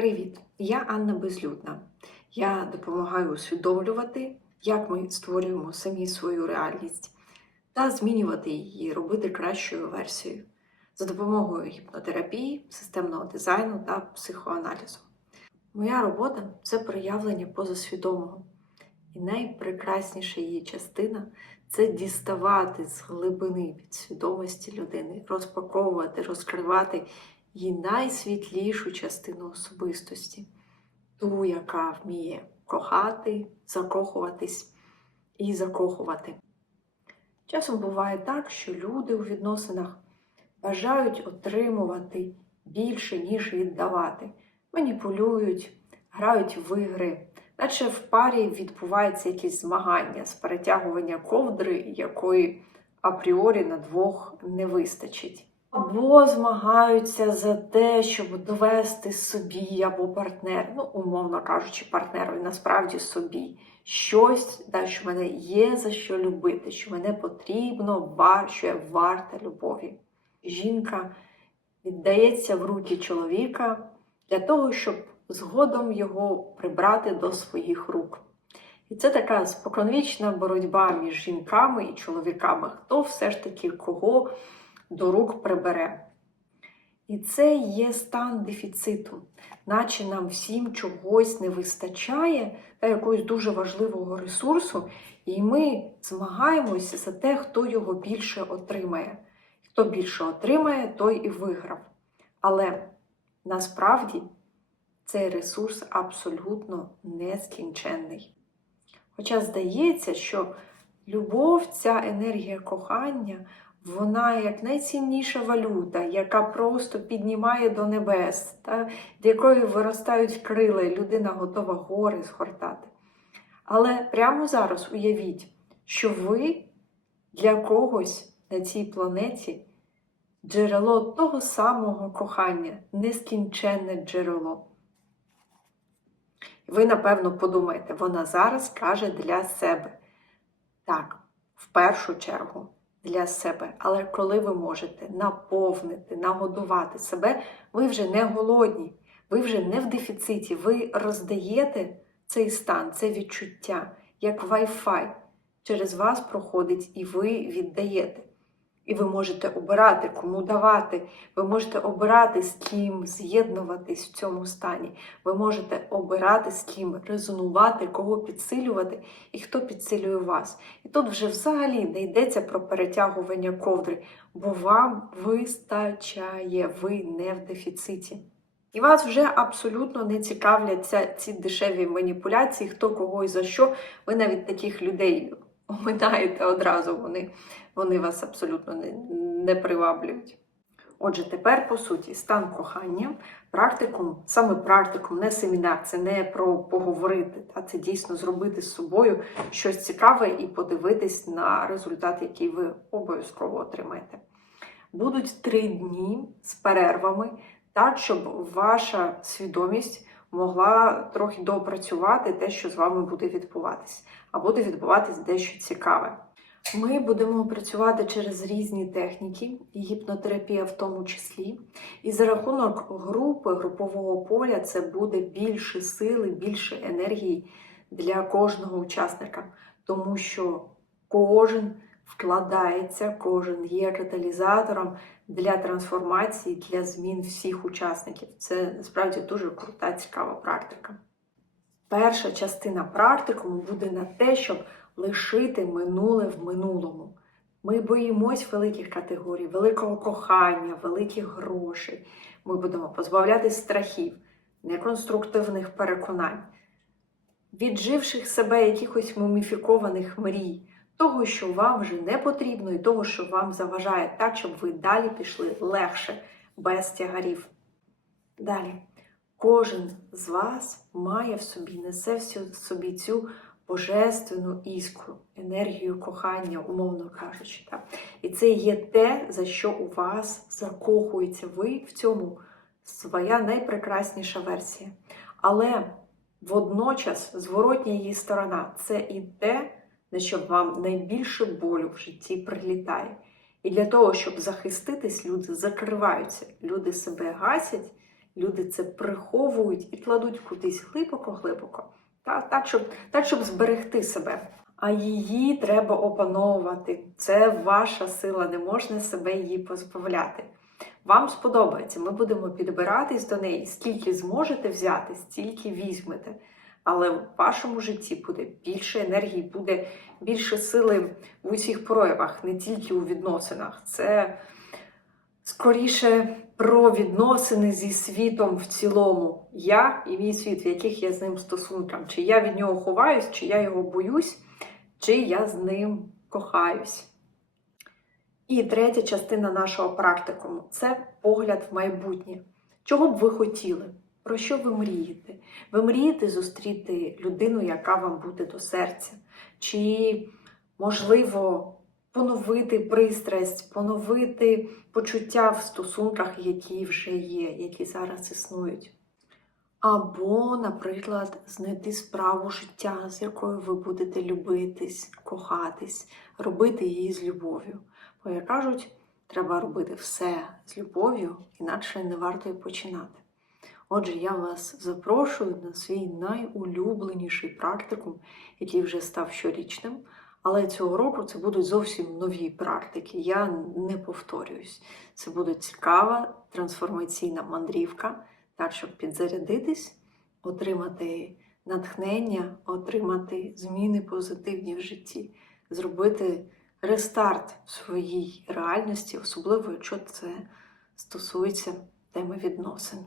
Привіт! Я Анна Безлюдна. Я допомагаю усвідомлювати, як ми створюємо самі свою реальність та змінювати її, робити кращою версією за допомогою гіпнотерапії, системного дизайну та психоаналізу. Моя робота це проявлення позасвідомого. І найпрекрасніша її частина це діставати з глибини підсвідомості людини, розпаковувати, розкривати її найсвітлішу частину особистості, ту, яка вміє кохати, закохуватись і закохувати. Часом буває так, що люди у відносинах бажають отримувати більше, ніж віддавати, маніпулюють, грають в ігри, наче в парі відбувається якесь змагання з перетягування ковдри, якої апріорі на двох не вистачить. Або змагаються за те, щоб довести собі або партнер, ну, умовно кажучи, партнерові насправді собі щось, да, що мене є за що любити, що мене потрібно, вар, що я варта любові. Жінка віддається в руки чоловіка для того, щоб згодом його прибрати до своїх рук. І це така споконвічна боротьба між жінками і чоловіками, хто все ж таки кого до рук прибере. І це є стан дефіциту, наче нам всім чогось не вистачає та якогось дуже важливого ресурсу, і ми змагаємося за те, хто його більше отримає. Хто більше отримає, той і виграв. Але насправді цей ресурс абсолютно нескінченний. Хоча здається, що любов, ця енергія кохання, вона як найцінніша валюта, яка просто піднімає до небес, та, з якої виростають крила, і людина готова гори згортати. Але прямо зараз уявіть, що ви для когось на цій планеті джерело того самого кохання, нескінченне джерело. Ви, напевно, подумаєте, вона зараз каже для себе. Так, в першу чергу для себе. Але коли ви можете наповнити, нагодувати себе, ви вже не голодні, ви вже не в дефіциті, ви роздаєте цей стан, це відчуття, як Wi-Fi. Через вас проходить і ви віддаєте. І ви можете обирати, кому давати. Ви можете обирати, з ким з'єднуватись в цьому стані. Ви можете обирати, з ким резонувати, кого підсилювати і хто підсилює вас. І тут вже взагалі не йдеться про перетягування ковдри, бо вам вистачає, ви не в дефіциті. І вас вже абсолютно не цікавляться ці дешеві маніпуляції, хто кого і за що. Ви навіть таких людей оминаєте одразу, вони, вони вас абсолютно не, не приваблюють. Отже, тепер, по суті, стан кохання, практикум, саме практикум, не семінар, це не про поговорити, а це дійсно зробити з собою щось цікаве і подивитись на результат, який ви обов'язково отримаєте. Будуть три дні з перервами, так, щоб ваша свідомість могла трохи доопрацювати те, що з вами буде відбуватись, а буде відбуватись дещо цікаве. Ми будемо працювати через різні техніки, і гіпнотерапія в тому числі. І за рахунок групи, групового поля, це буде більше сили, більше енергії для кожного учасника, тому що кожен вкладається, кожен є каталізатором для трансформації, для змін всіх учасників. Це насправді дуже крута, цікава практика. Перша частина практикуму буде на те, щоб лишити минуле в минулому. Ми боїмось великих категорій, великого кохання, великих грошей. Ми будемо позбавлятись страхів, неконструктивних переконань, відживших себе якихось муміфікованих мрій, того, що вам вже не потрібно, і того, що вам заважає, так, щоб ви далі пішли легше, без тягарів. Далі. Кожен з вас має в собі, несе в собі цю божественну іскру, енергію кохання, умовно кажучи. Так? І це є те, за що у вас закохується ви в цьому своя найпрекрасніша версія. Але водночас зворотня її сторона це і те, на що вам найбільше болю в житті прилітає. І для того, щоб захиститись, люди закриваються, люди себе гасять люди це приховують і кладуть кудись глибоко-глибоко, та, так, щоб, так, щоб зберегти себе. А її треба опановувати. Це ваша сила, не можна себе її позбавляти. Вам сподобається, ми будемо підбиратись до неї, скільки зможете взяти, стільки візьмете. Але в вашому житті буде більше енергії, буде більше сили в усіх проявах, не тільки у відносинах. Це скоріше про відносини зі світом в цілому. Я і мій світ, в яких я з ним стосункам. Чи я від нього ховаюсь, чи я його боюсь, чи я з ним кохаюсь. І третя частина нашого практикуму це погляд в майбутнє. Чого б ви хотіли? Про що ви мрієте? Ви мрієте зустріти людину, яка вам буде до серця? Чи, можливо, поновити пристрасть, поновити почуття в стосунках, які вже є, які зараз існують? Або, наприклад, знайти справу життя, з якою ви будете любитись, кохатись, робити її з любов'ю. Бо, як кажуть, треба робити все з любов'ю, інакше не варто і починати. Отже, я вас запрошую на свій найулюбленіший практикум, який вже став щорічним. Але цього року це будуть зовсім нові практики. Я не повторююсь. Це буде цікава трансформаційна мандрівка, так щоб підзарядитись, отримати натхнення, отримати зміни позитивні в житті, зробити рестарт в своїй реальності, особливо якщо це стосується теми відносин.